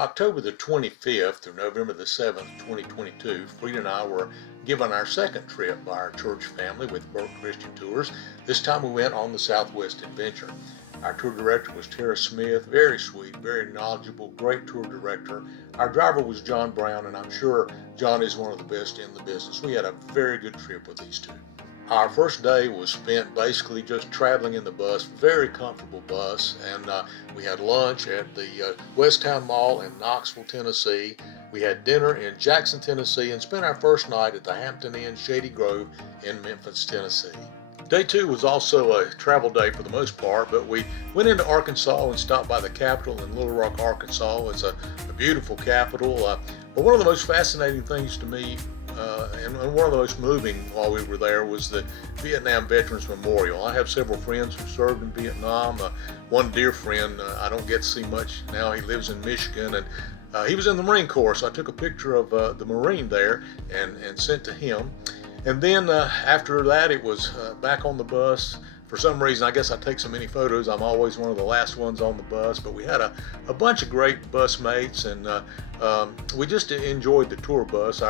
October the 25th through November the 7th, 2022, Frida and I were given our second trip by our church family with Burke Christian Tours. This time we went on the Southwest Adventure. Our tour director was Tara Smith, very sweet, very knowledgeable, great tour director. Our driver was John Brown, and I'm sure John is one of the best in the business. We had a very good trip with these two. Our first day was spent basically just traveling in the bus, very comfortable bus, and we had lunch at the Westtown Mall in Knoxville, Tennessee. We had dinner in Jackson, Tennessee, and spent our first night at the Hampton Inn Shady Grove in Memphis, Tennessee. Day two was also a travel day for the most part, but we went into Arkansas and stopped by the Capitol in Little Rock, Arkansas. It's a beautiful capital. But one of the most fascinating things to me and one of the most moving while we were there was the Vietnam Veterans Memorial. I have several friends who served in Vietnam. One dear friend I don't get to see much now. He lives in Michigan, and he was in the Marine Corps, so I took a picture of the Marine there and sent to him. And then after that, it was back on the bus. For some reason, I guess I take so many photos, I'm always one of the last ones on the bus. But we had a bunch of great bus mates, and we just enjoyed the tour bus.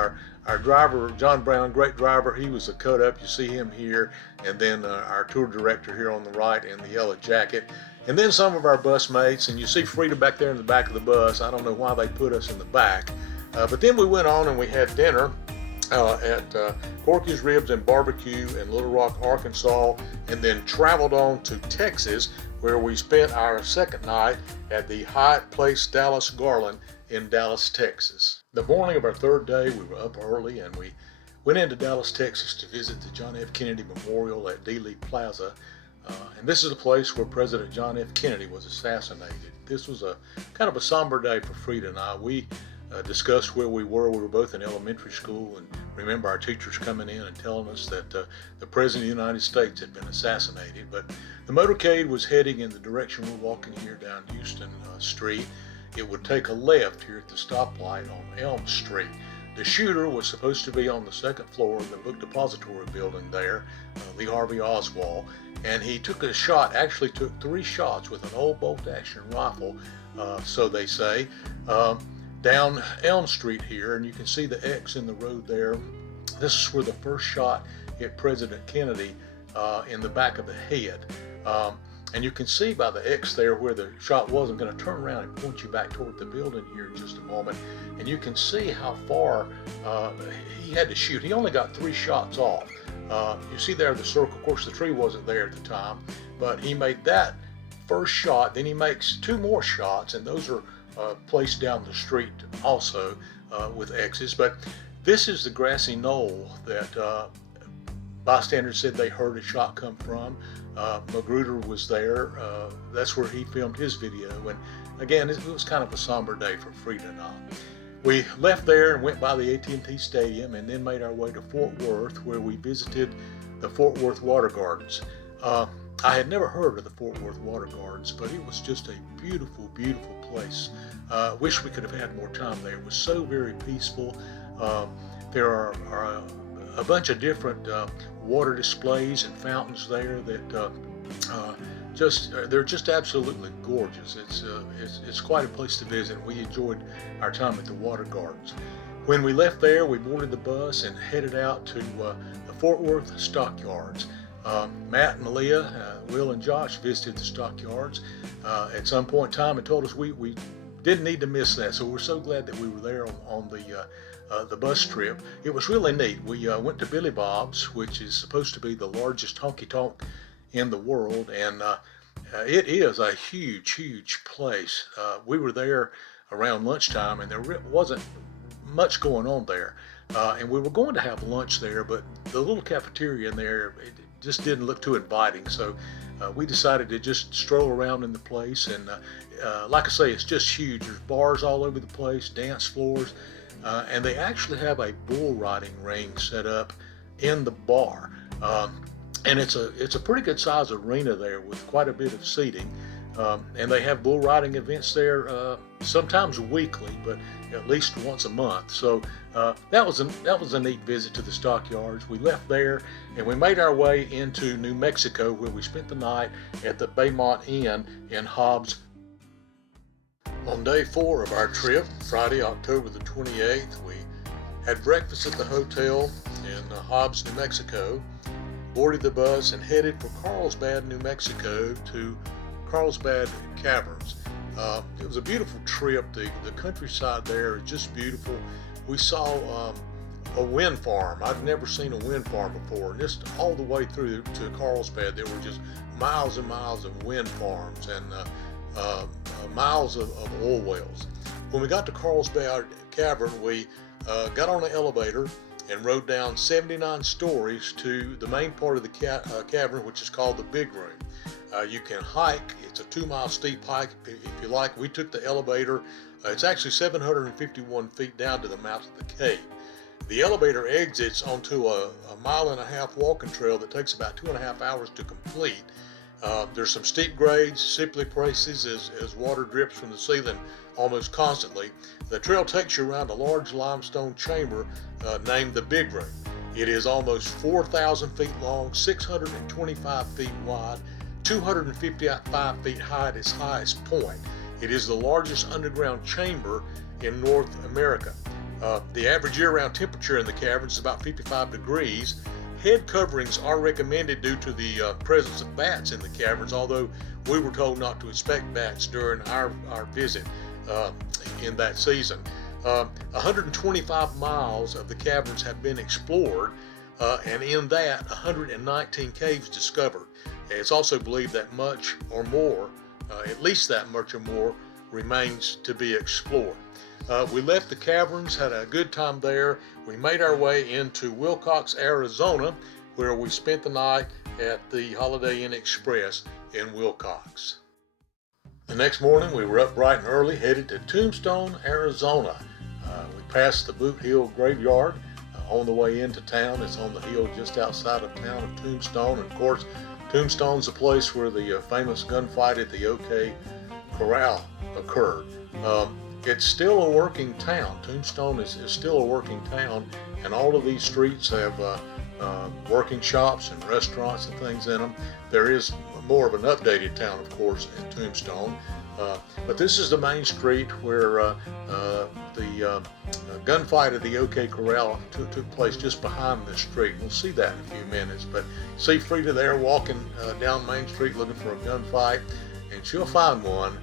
Our driver, John Brown, great driver, he was a cut up. You see him here. And then our tour director here on the right in the yellow jacket. And then some of our bus mates, and you see Frida back there in the back of the bus. I don't know why they put us in the back. But then we went on and we had dinner at Corky's Ribs and Barbecue in Little Rock, Arkansas, and then traveled on to Texas, where we spent our second night at the Hyatt Place Dallas Garland in Dallas, Texas. The morning of our third day, we were up early and we went into Dallas, Texas to visit the John F. Kennedy Memorial at Dealey Plaza. And this is a place where President John F. Kennedy was assassinated. This was a kind of a somber day for Frida and I. We discussed where we were. We were both in elementary school, and remember our teachers coming in and telling us that the President of the United States had been assassinated. But the motorcade was heading in the direction we're walking here down Houston Street. It would take a left here at the stoplight on Elm Street. The shooter was supposed to be on the second floor of the book depository building there, Lee Harvey Oswald, and he took a shot, actually took 3 shots with an old bolt-action rifle, so they say, down Elm Street here, and you can see the X in the road there. This is where the first shot hit President Kennedy in the back of the head. And you can see by the X there where the shot was. I'm going to turn around and point you back toward the building here in just a moment. And you can see how far he had to shoot. He only got 3 shots off. You see there the circle. Of course, the tree wasn't there at the time, but he made that first shot. Then he makes 2 more shots, and those are placed down the street also with X's. But this is the grassy knoll that bystanders said they heard a shot come from. Magruder was there. That's where he filmed his video. And again, it was kind of a somber day for Frida and I. We left there and went by the AT&T Stadium and then made our way to Fort Worth, where we visited the Fort Worth Water Gardens. I had never heard of the Fort Worth Water Gardens, but it was just a beautiful, beautiful place. Wish we could have had more time there. It was so very peaceful. There are a bunch of different water displays and fountains there that they're just absolutely gorgeous. It's quite a place to visit. We enjoyed our time at the Water Gardens. When we left there, we boarded the bus and headed out to the Fort Worth Stockyards. Matt and Malia, Will and Josh visited the stockyards at some point in time and told us we didn't need to miss that. So we're so glad that we were there on the bus trip. It was really neat. We went to Billy Bob's, which is supposed to be the largest honky-tonk in the world, and it is a huge, huge place. We were there around lunchtime, and there wasn't much going on there. And we were going to have lunch there, but the little cafeteria in there, it just didn't look too inviting. So we decided to just stroll around in the place. And like I say, it's just huge. There's bars all over the place, dance floors. And they actually have a bull riding ring set up in the bar. And it's a pretty good size arena there with quite a bit of seating. And they have bull riding events there sometimes weekly, but at least once a month. So that was a neat visit to the stockyards. We left there and we made our way into New Mexico, where we spent the night at the Baymont Inn in Hobbs. On day 4 of our trip, Friday, October the 28th, we had breakfast at the hotel in Hobbs, New Mexico, boarded the bus and headed for Carlsbad, New Mexico to Carlsbad Caverns. It was a beautiful trip. The countryside there is just beautiful. We saw a wind farm. I've never seen a wind farm before. And just all the way through to Carlsbad, there were just miles and miles of wind farms and miles of oil wells. When we got to Carlsbad Cavern, we got on an elevator and rode down 79 stories to the main part of the cavern, which is called the Big Room. You can hike. It's a 2-mile steep hike if you like. We took the elevator. It's actually 751 feet down to the mouth of the cave. The elevator exits onto a 1.5-mile walking trail that takes about 2.5 hours to complete. There's some steep grades, slippery places as water drips from the ceiling almost constantly. The trail takes you around a large limestone chamber named the Big Room. It is almost 4,000 feet long, 625 feet wide, 255 feet high at its highest point. It is the largest underground chamber in North America. The average year-round temperature in the caverns is about 55 degrees. Head coverings are recommended due to the presence of bats in the caverns, although we were told not to inspect bats during our visit in that season. 125 miles of the caverns have been explored, and in that, 119 caves discovered. It's also believed that much or more, at least that much or more, remains to be explored. We left the caverns, had a good time there. We made our way into Wilcox, Arizona, where we spent the night at the Holiday Inn Express in Wilcox. The next morning, we were up bright and early, headed to Tombstone, Arizona. We passed the Boot Hill Graveyard on the way into town. It's on the hill just outside of town of Tombstone. And of course, Tombstone's the place where the famous gunfight at the OK Corral occurred. It's still a working town. Tombstone is still a working town, and all of these streets have working shops and restaurants and things in them. There is more of an updated town, of course, in Tombstone, but this is the main street where the gunfight at the OK Corral took place, just behind the street. We'll see that in a few minutes, but see Frida there walking down Main Street looking for a gunfight, and she'll find one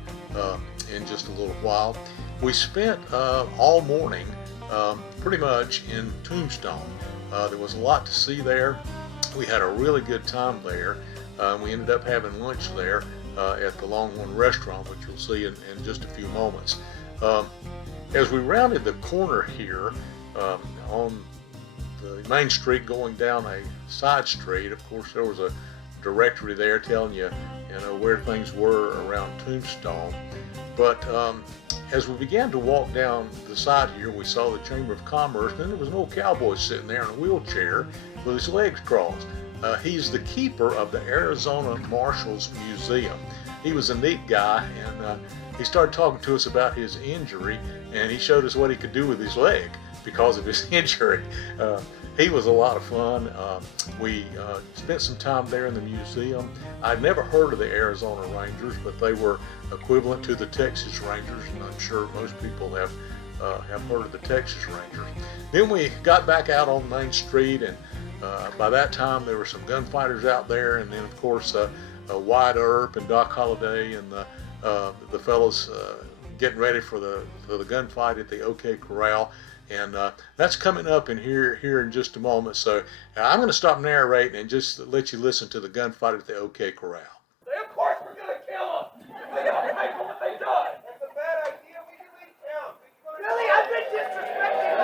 in just a little while. We spent all morning pretty much in Tombstone. There was a lot to see there. We had a really good time there. We ended up having lunch there at the Longhorn Restaurant, which you'll see in just a few moments. As we rounded the corner here on the main street going down a side street, of course there was a directory there telling you, where things were around Tombstone. But as we began to walk down the side here, we saw the Chamber of Commerce, and there was an old cowboy sitting there in a wheelchair with his legs crossed. He's the keeper of the Arizona Marshals Museum. He was a neat guy, and he started talking to us about his injury, and he showed us what he could do with his leg because of his injury. He was a lot of fun. We spent some time there in the museum. I'd never heard of the Arizona Rangers, but they were equivalent to the Texas Rangers, and I'm sure most people have heard of the Texas Rangers. Then we got back out on Main Street, and by that time there were some gunfighters out there, and then of course Wyatt Earp and Doc Holliday and the fellows getting ready for the gunfight at the OK Corral. And that's coming up in here in just a moment. So I'm going to stop narrating and just let you listen to the gunfight at the OK Corral. Of course we're going to kill them. They got to pay for what they done. That's a bad idea. We can leave town. Really? I've been disrespected.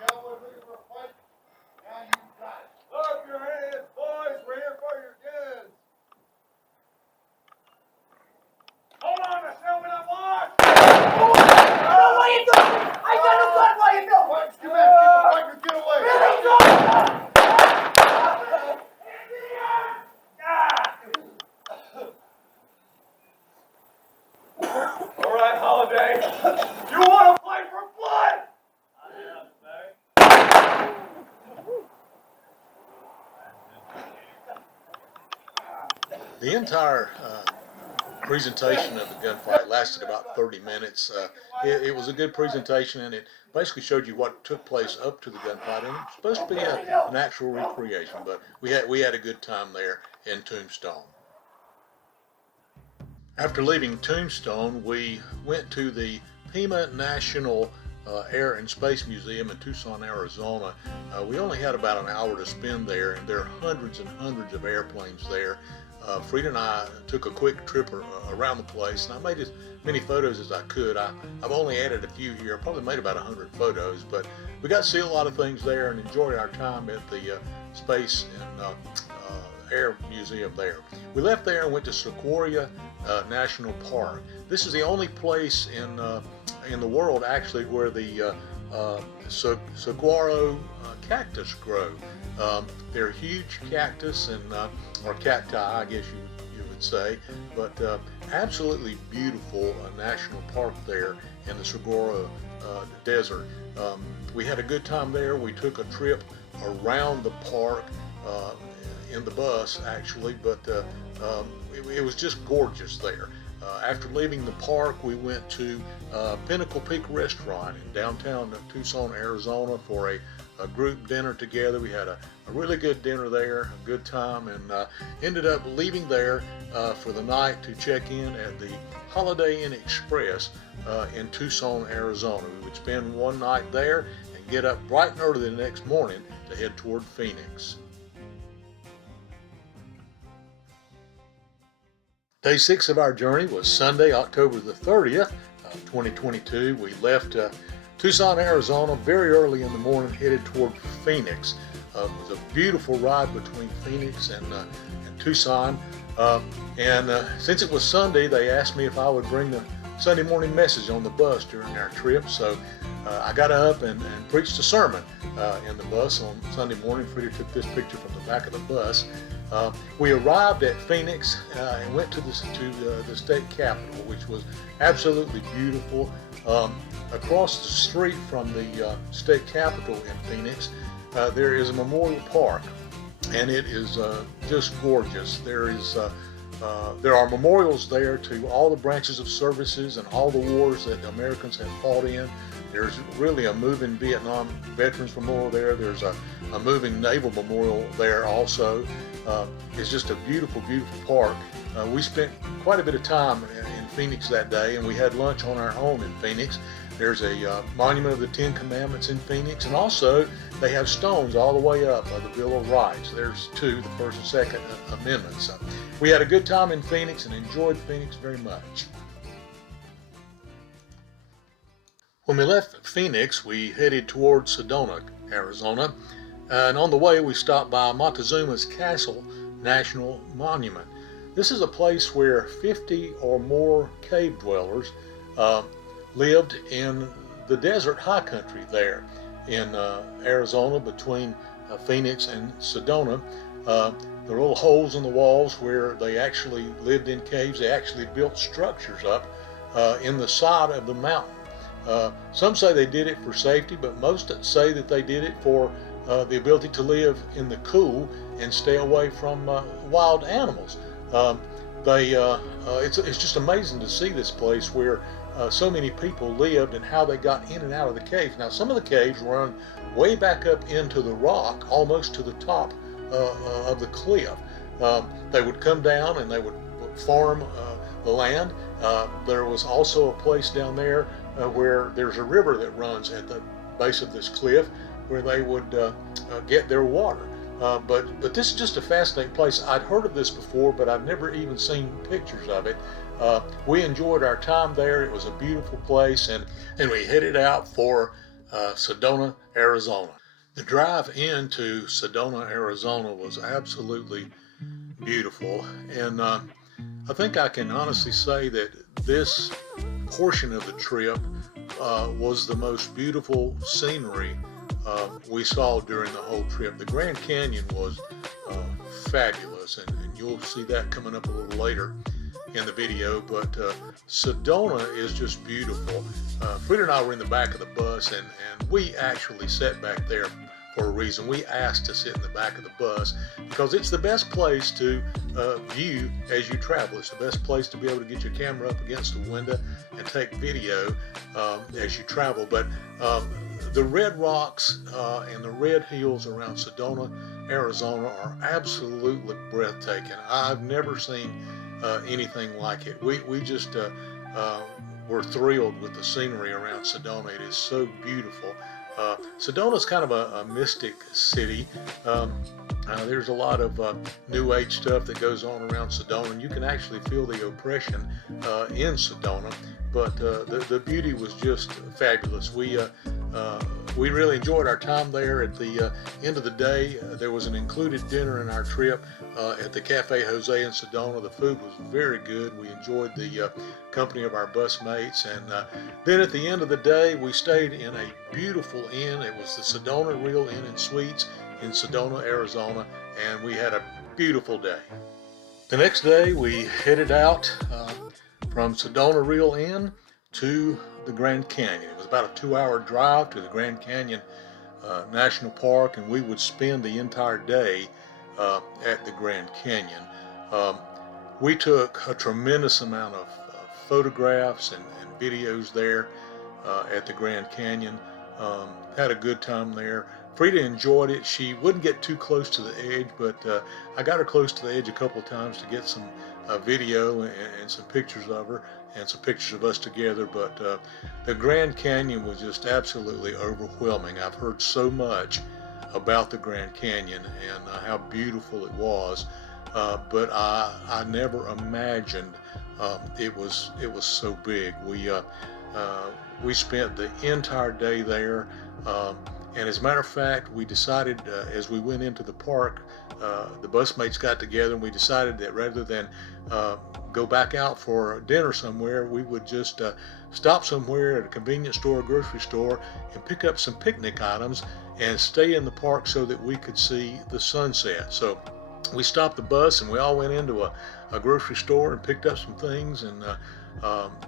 Cowboys looking for a fight? Now you got it. Up your hands, boys. We're here for your goods. Hold on, there's no one unlocked! No, what are you doing? I got no gun, what are you doing? You better get the fight or get away! The entire presentation of the gunfight lasted about 30 minutes. It was a good presentation, and it basically showed you what took place up to the gunfight, and it's supposed to be an actual recreation, but we had a good time there in Tombstone. After leaving Tombstone, we went to the Pima National Air and Space Museum in Tucson, Arizona. We only had about an hour to spend there, and there are hundreds and hundreds of airplanes there. Frida and I took a quick trip around the place, and I made as many photos as I could. I've only added a few here. I probably made about 100 photos, but we got to see a lot of things there and enjoy our time at the Space and Air Museum there. We left there and went to Sequoia National Park. This is the only place in the world actually where the saguaro cactus grow. They're huge cactus and or cacti, I guess you would say, but absolutely beautiful national park there in the saguaro desert. We had a good time there. We took a trip around the park in the bus actually, but it was just gorgeous there. After leaving the park, we went to Pinnacle Peak Restaurant in downtown Tucson, Arizona for a group dinner together. We had a really good dinner there, a good time, and ended up leaving there for the night to check in at the Holiday Inn Express in Tucson, Arizona. We would spend one night there and get up bright and early the next morning to head toward Phoenix. Day 6 of our journey was Sunday, October the 30th, 2022. We left Tucson, Arizona very early in the morning, headed toward Phoenix. It was a beautiful ride between Phoenix and Tucson. Since it was Sunday, they asked me if I would bring the Sunday morning message on the bus during our trip. So I got up and preached a sermon in the bus on Sunday morning. Frida took this picture from the back of the bus. We arrived at Phoenix and went to the state capitol, which was absolutely beautiful. Across the street from the state capitol in Phoenix, there is a memorial park, and it is just gorgeous. There are memorials there to all the branches of services and all the wars that the Americans have fought in. There's really a moving Vietnam Veterans Memorial there. There's a moving Naval Memorial there also. It's just a beautiful, beautiful park. We spent quite a bit of time in Phoenix that day, and we had lunch on our own in Phoenix. There's a monument of the Ten Commandments in Phoenix, and also they have stones all the way up of the Bill of Rights. There's two, the First and Second Amendments. We had a good time in Phoenix and enjoyed Phoenix very much. When we left Phoenix, we headed toward Sedona, Arizona, and on the way we stopped by Montezuma's Castle National Monument. This is a place where 50 or more cave dwellers lived in the desert high country there in Arizona between Phoenix and Sedona. There are little holes in the walls where they actually lived in caves. They actually built structures up in the side of the mountain. Some say they did it for safety, but most say that they did it for the ability to live in the cool and stay away from wild animals. It's just amazing to see this place where so many people lived and how they got in and out of the caves. Now, some of the caves run way back up into the rock, almost to the top of the cliff. They would come down and they would farm the land. There was also a place down there where there's a river that runs at the base of this cliff where they would get their water. But this is just a fascinating place. I'd heard of this before, but I've never even seen pictures of it. We enjoyed our time there. It was a beautiful place, and we headed out for Sedona, Arizona. The drive into Sedona, Arizona was absolutely beautiful, and I think I can honestly say that this portion of the trip was the most beautiful scenery we saw during the whole trip. The Grand Canyon was fabulous, and you'll see that coming up a little later in the video, but Sedona is just beautiful. Frida and I were in the back of the bus, and we actually sat back there for a reason. We asked to sit in the back of the bus because it's the best place to view as you travel. It's the best place to be able to get your camera up against the window and take video as you travel. But the red rocks and the red hills around Sedona, Arizona are absolutely breathtaking. I've never seen anything like it. We just were thrilled with the scenery around Sedona. It is so beautiful. Sedona is kind of a mystic city. There's a lot of New Age stuff that goes on around Sedona, and you can actually feel the oppression in Sedona. But the beauty was just fabulous. We really enjoyed our time there. At the end of the day, there was an included dinner in our trip at the Cafe Jose in Sedona. The food was very good. We enjoyed the company of our bus mates. And then at the end of the day, we stayed in a beautiful inn. It was the Sedona Real Inn and Suites in Sedona, Arizona, and we had a beautiful day. The next day, we headed out from Sedona Real Inn to the Grand Canyon. It was about a 2-hour drive to the Grand Canyon National Park, and we would spend the entire day at the Grand Canyon. We took a tremendous amount of photographs and videos there at the Grand Canyon. Had a good time there. Frida enjoyed it. She wouldn't get too close to the edge, but I got her close to the edge a couple of times to get some video and some pictures of her and some pictures of us together. But the Grand Canyon was just absolutely overwhelming. I've heard so much about the Grand Canyon and how beautiful it was, but I never imagined it was so big. We spent the entire day there. And as a matter of fact, we decided as we went into the park, the bus mates got together and we decided that rather than go back out for dinner somewhere, we would just stop somewhere at a convenience store or grocery store and pick up some picnic items and stay in the park so that we could see the sunset. So we stopped the bus and we all went into a grocery store and picked up some things and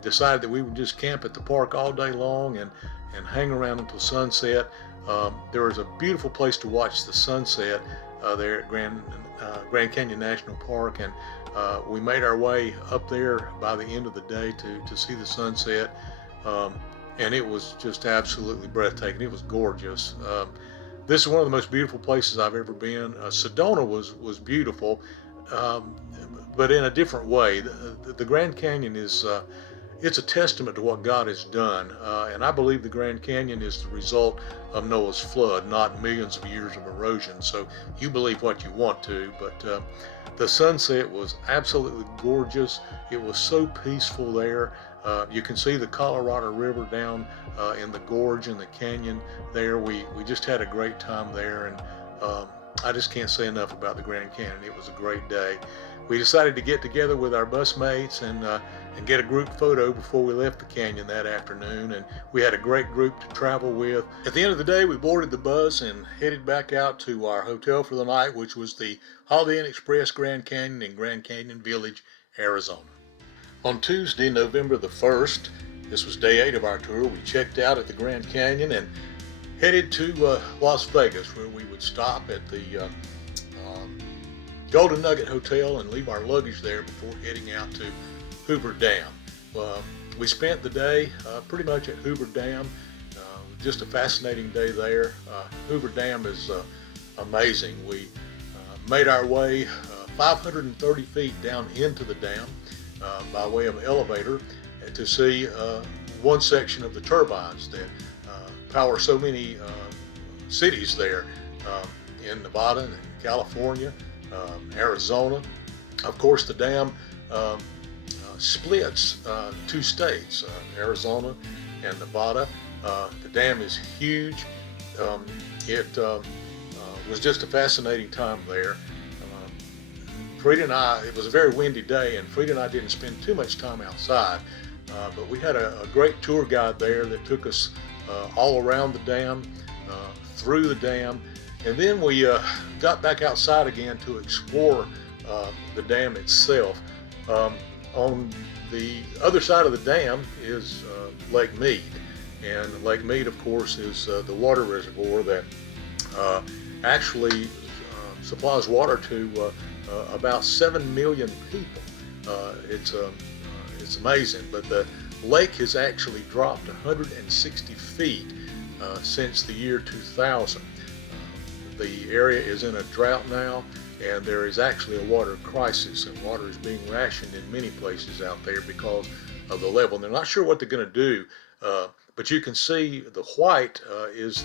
decided that we would just camp at the park all day long and hang around until sunset. There was a beautiful place to watch the sunset there at Grand Canyon National Park, and we made our way up there by the end of the day to see the sunset, and it was just absolutely breathtaking. It was gorgeous. This is one of the most beautiful places I've ever been. Sedona was beautiful, but in a different way. The Grand Canyon is it's a testament to what God has done, and I believe the Grand Canyon is the result of Noah's flood, not millions of years of erosion. So you believe what you want to, but the sunset was absolutely gorgeous. It was so peaceful there. You can see the Colorado River down in the gorge and the canyon there. We just had a great time there, and I just can't say enough about the Grand Canyon. It was a great day. We decided to get together with our bus mates and get a group photo before we left the canyon that afternoon, and we had a great group to travel with. At the end of the day, we boarded the bus and headed back out to our hotel for the night, which was the Holiday Inn Express Grand Canyon in Grand Canyon Village, Arizona. On Tuesday, November the 1st, this was day 8 of our tour, we checked out at the Grand Canyon and headed to Las Vegas, where we would stop at the Golden Nugget Hotel and leave our luggage there before heading out to Hoover Dam. We spent the day pretty much at Hoover Dam. Just a fascinating day there. Hoover Dam is amazing. We made our way 530 feet down into the dam by way of elevator to see one section of the turbines that power so many cities there in Nevada and California, Arizona. Of course, the dam splits 2 states, Arizona and Nevada. The dam is huge. It was just a fascinating time there. Frida and I, it was a very windy day, and Frida and I didn't spend too much time outside, but we had a great tour guide there that took us all around the dam, through the dam, and then we got back outside again to explore the dam itself. On the other side of the dam is Lake Mead, and Lake Mead, of course, is the water reservoir that actually supplies water to about 7 million people. It's amazing, but the lake has actually dropped 160 feet since the year 2000. The area is in a drought now, and there is actually a water crisis, and water is being rationed in many places out there because of the level. And they're not sure what they're going to do, but you can see the white is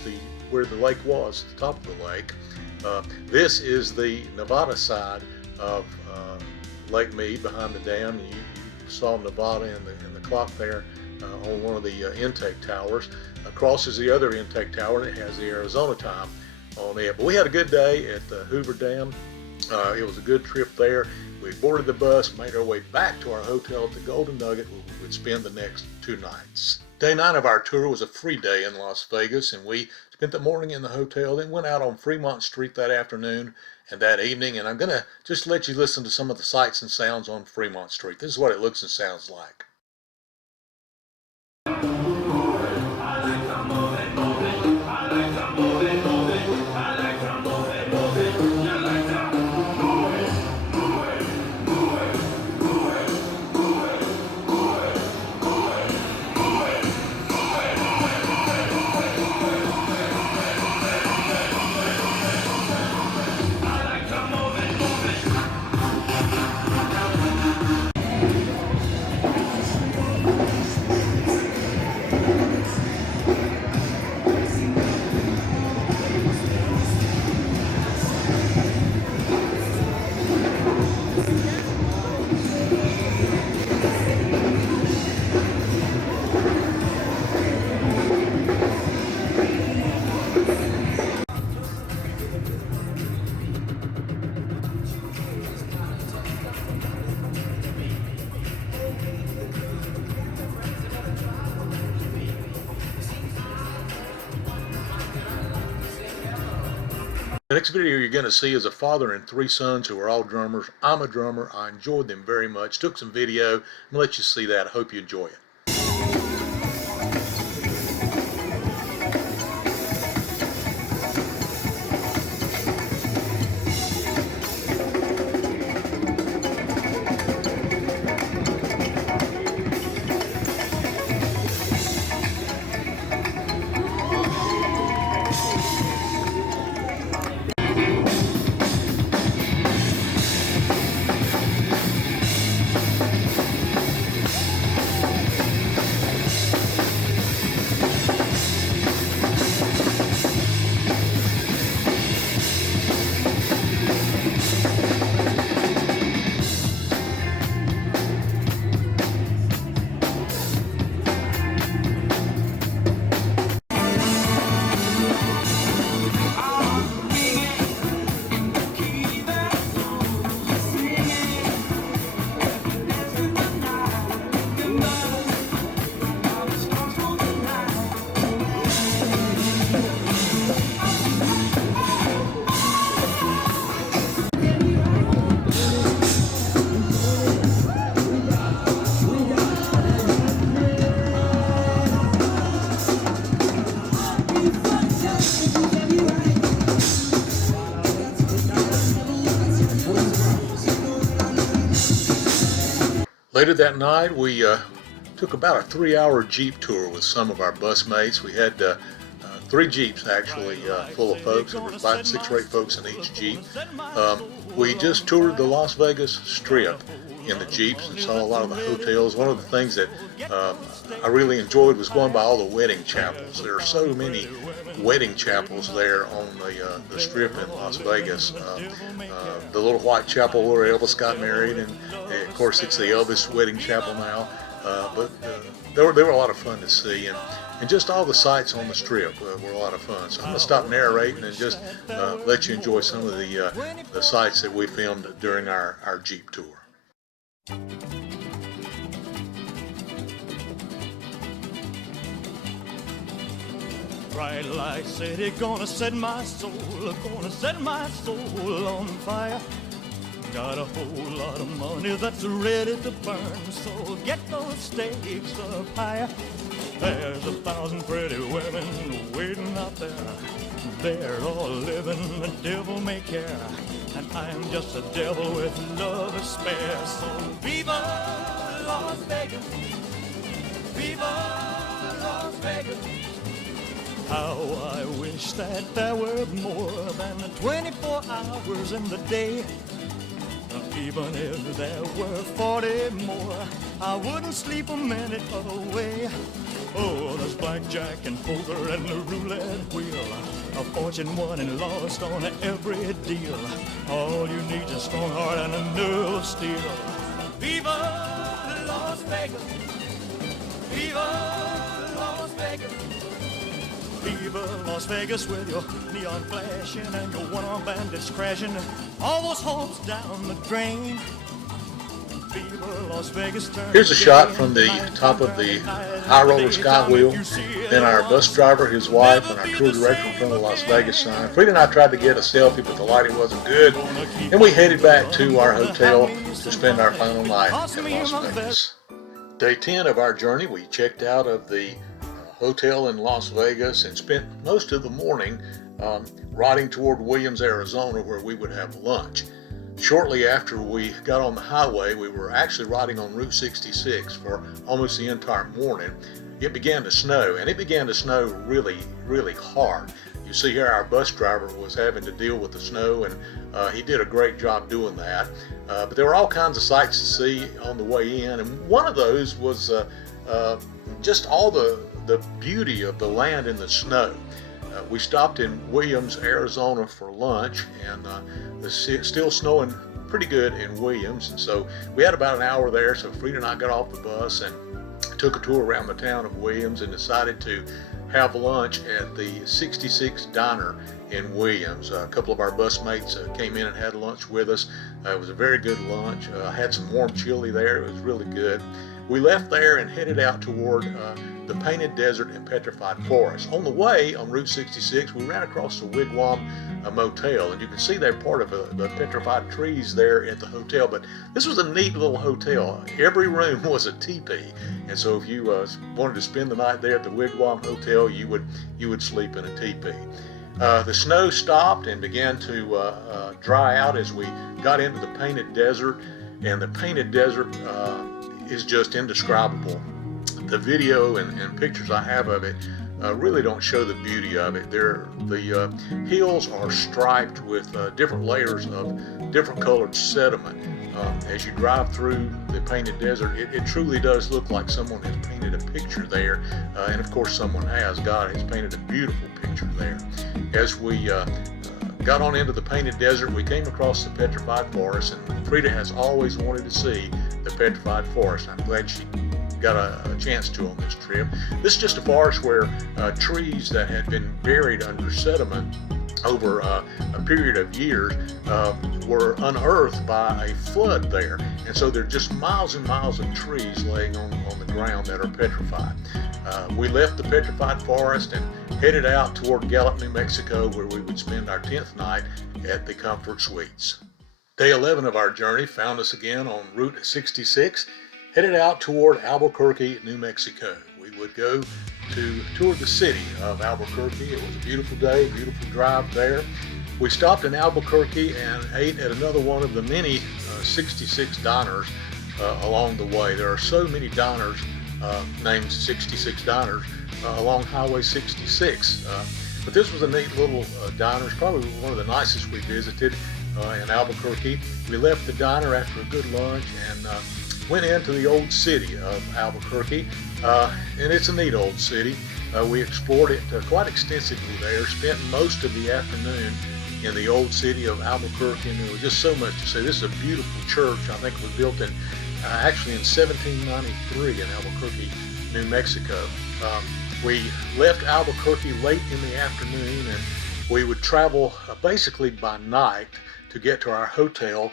where the lake was, the top of the lake. This is the Nevada side of Lake Mead behind the dam. You saw Nevada in the clock there on one of the intake towers. Across is the other intake tower, and it has the Arizona time on it. But we had a good day at the Hoover Dam. It was a good trip there. We boarded the bus, made our way back to our hotel at the Golden Nugget, where we would spend the next 2 nights. Day 9 of our tour was a free day in Las Vegas, and we spent the morning in the hotel, then went out on Fremont Street that afternoon and that evening. And I'm going to just let you listen to some of the sights and sounds on Fremont Street. This is what it looks and sounds like. The next video you're going to see is a father and 3 sons who are all drummers. I'm a drummer. I enjoyed them very much. Took some video. I'm going to let you see that. I hope you enjoy it. Later that night, we took about a 3-hour Jeep tour with some of our bus mates. We had 3 Jeeps actually full of folks. There were about 6 or 8 folks in each Jeep. We just toured the Las Vegas Strip in the Jeeps and saw a lot of the hotels. One of the things that I really enjoyed was going by all the wedding chapels. There are so many wedding chapels there on the Strip in Las Vegas. The little white chapel where Elvis got married, and of course it's the Elvis wedding chapel now. But they were a lot of fun to see, and just all the sights on the Strip were a lot of fun. So I'm going to stop narrating and just let you enjoy some of the sights that we filmed during our Jeep tour. Bright light city, gonna set my soul on fire. got a whole lot of money that's ready to burn, so get those stakes up higher. There's 1,000 pretty women waiting out there. They're all living the devil may care, and I'm just a devil with love to spare. So viva Las Vegas, viva Las Vegas. How I wish that there were more than 24 hours in the day. Even if there were 40 more, I wouldn't sleep a minute away. Oh, there's blackjack and poker and the roulette wheel, a fortune won and lost on every deal. All you need is a strong heart and a nerve of steel. Viva Las Vegas, viva Las Vegas. Viva Las Vegas with your neon flashing and your one-armed bandits crashing, all those hopes down the drain. Viva Las Vegas. Here's a shot from the top of the high roller sky wheel. Then our bus driver, his wife, and our tour director in front of the Las Vegas sign. Frida and I tried to get a selfie, but the lighting wasn't good, and we headed back to our hotel to spend our final night in Las Vegas. Day 10 of our journey, we checked out of the hotel in Las Vegas and spent most of the morning riding toward Williams, Arizona, where we would have lunch. Shortly after we got on the highway, we were actually riding on Route 66 for almost the entire morning. It began to snow, and it began to snow really, really hard. You see here our bus driver was having to deal with the snow, and he did a great job doing that. But there were all kinds of sights to see on the way in, and one of those was just all the beauty of the land in the snow. We stopped in Williams, Arizona for lunch, and it's still snowing pretty good in Williams, and so we had about an hour there. So Frida and I got off the bus and took a tour around the town of Williams and decided to have lunch at the 66 Diner in Williams. A couple of our bus mates came in and had lunch with us. It was a very good lunch. Had some warm chili there. It was really good. We left there and headed out toward the Painted Desert and Petrified Forest. On the way on Route 66, we ran across the Wigwam Motel, and you can see they're part of the petrified trees there at the hotel. But this was a neat little hotel. Every room was a teepee, and so if you wanted to spend the night there at the Wigwam Hotel, you would sleep in a teepee. The snow stopped and began to dry out as we got into the Painted Desert, and the Painted Desert is just indescribable. The video and pictures I have of it really don't show the beauty of it. The hills are striped with different layers of different colored sediment. As you drive through the Painted Desert, it truly does look like someone has painted a picture there, and of course someone has. God has painted a beautiful picture there. As we got on into the Painted Desert, we came across the Petrified Forest, and Frida has always wanted to see the Petrified Forest. I'm glad she got a chance to on this trip. This is just a forest where trees that had been buried under sediment over a period of years were unearthed by a flood there, and so there are just miles and miles of trees laying on the ground that are petrified. We left the Petrified Forest and headed out toward Gallup, New Mexico, where we would spend our 10th night at the Comfort Suites. Day 11 of our journey found us again on Route 66, headed out toward Albuquerque, New Mexico. We would go to tour the city of Albuquerque. It was a beautiful day, beautiful drive there. We stopped in Albuquerque and ate at another one of the many 66 diners along the way. There are so many diners named 66 Diners along Highway 66. But this was a neat little diner. It's probably one of the nicest we visited in Albuquerque. We left the diner after a good lunch and went into the old city of Albuquerque, and it's a neat old city. We explored it quite extensively there, spent most of the afternoon in the old city of Albuquerque, and there was just so much to say. This is a beautiful church. I think it was built in actually in 1793 in Albuquerque, New Mexico. We left Albuquerque late in the afternoon, and we would travel basically by night to get to our hotel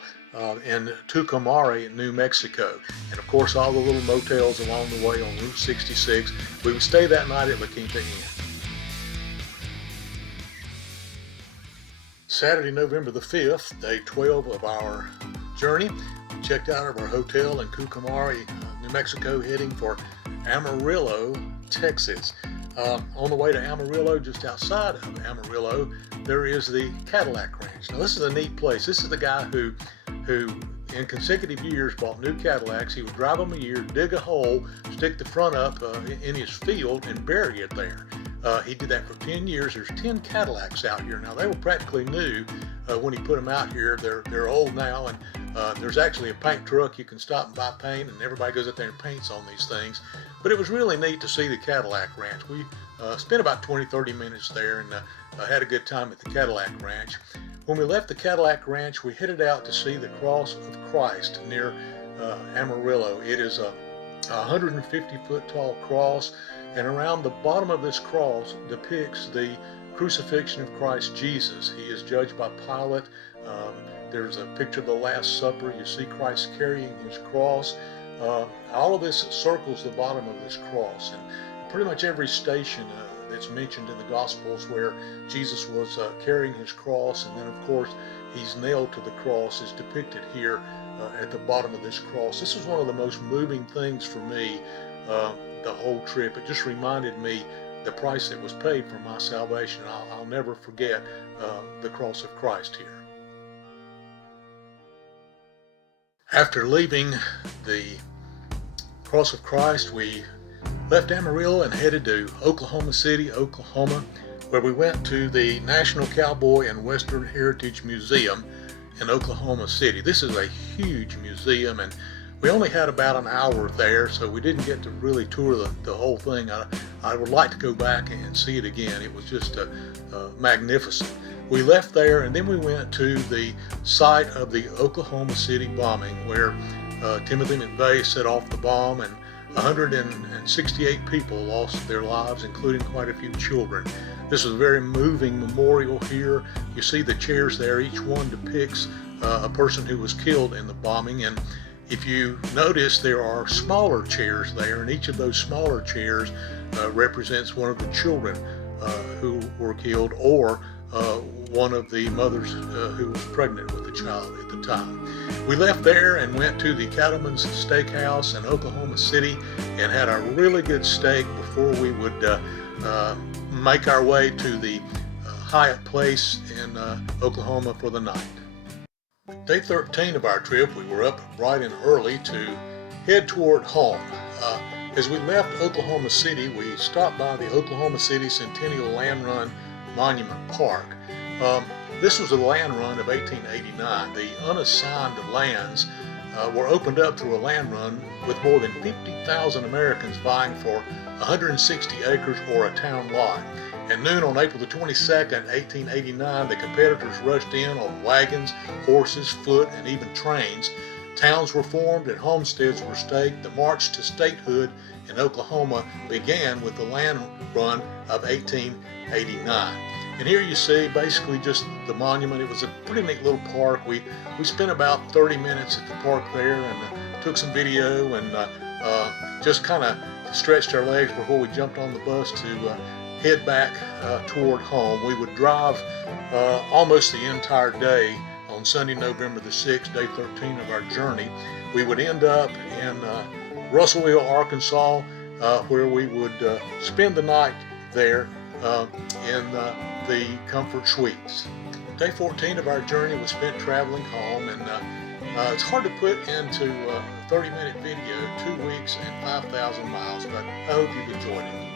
in Tucumare, New Mexico. And of course, all the little motels along the way on Route 66. We would stay that night at La Quinta Inn. Saturday, November the 5th, day 12 of our journey. We checked out of our hotel in Cucumari, New Mexico, heading for Amarillo, Texas. On the way to Amarillo, just outside of Amarillo, there is the Cadillac Ranch. Now, this is a neat place. This is the guy who in consecutive years bought new Cadillacs. He would drive them a year, dig a hole, stick the front up in his field, and bury it there. He did that for 10 years. There's 10 Cadillacs out here. Now, they were practically new when he put them out here. They're old now, and there's actually a paint truck. You can stop and buy paint, and everybody goes out there and paints on these things. But it was really neat to see the Cadillac Ranch. We spent about 20-30 minutes there and had a good time at the Cadillac Ranch. When we left the Cadillac Ranch, we headed out to see the Cross of Christ near Amarillo. It is a 150-foot tall cross, and around the bottom of this cross depicts the crucifixion of Christ Jesus. He is judged by Pilate. There's a picture of the Last Supper. You see Christ carrying his cross. All of this circles the bottom of this cross, and pretty much every station that's mentioned in the Gospels where Jesus was carrying his cross, and then of course he's nailed to the cross, is depicted here at the bottom of this cross. This was one of the most moving things for me the whole trip. It just reminded me the price that was paid for my salvation. I'll never forget the cross of Christ here. After leaving the Cross of Christ, we left Amarillo and headed to Oklahoma City, Oklahoma, where we went to the National Cowboy and Western Heritage Museum in Oklahoma City. This is a huge museum, and we only had about an hour there, so we didn't get to really tour the whole thing. I would like to go back and see it again. It was just magnificent. We left there, and then we went to the site of the Oklahoma City bombing, where Timothy McVeigh set off the bomb, and 168 people lost their lives, including quite a few children. This is a very moving memorial here. You see the chairs there. Each one depicts a person who was killed in the bombing, and if you notice, there are smaller chairs there, and each of those smaller chairs represents one of the children who were killed, or one of the mothers who was pregnant with the child at the time. We left there and went to the Cattleman's Steakhouse in Oklahoma City and had a really good steak before we would make our way to the Hyatt Place in Oklahoma for the night. Day 13 of our trip, we were up bright and early to head toward home. As we left Oklahoma City, we stopped by the Oklahoma City Centennial Land Run Monument Park. This was a land run of 1889. The unassigned lands were opened up through a land run with more than 50,000 Americans vying for 160 acres or a town lot. At noon on April the 22nd, 1889, the competitors rushed in on wagons, horses, foot, and even trains. Towns were formed and homesteads were staked. The march to statehood in Oklahoma began with the land run of 1889. And here you see basically just the monument. It was a pretty neat little park. We spent about 30 minutes at the park there and took some video and just kind of stretched our legs before we jumped on the bus to head back toward home. We would drive almost the entire day on Sunday, November the 6th, day 13 of our journey. We would end up in Russellville, Arkansas, where we would spend the night there in the Comfort Suites. Day 14 of our journey was spent traveling home, and it's hard to put into a 30-minute video 2 weeks and 5,000 miles, but I hope you've enjoyed it.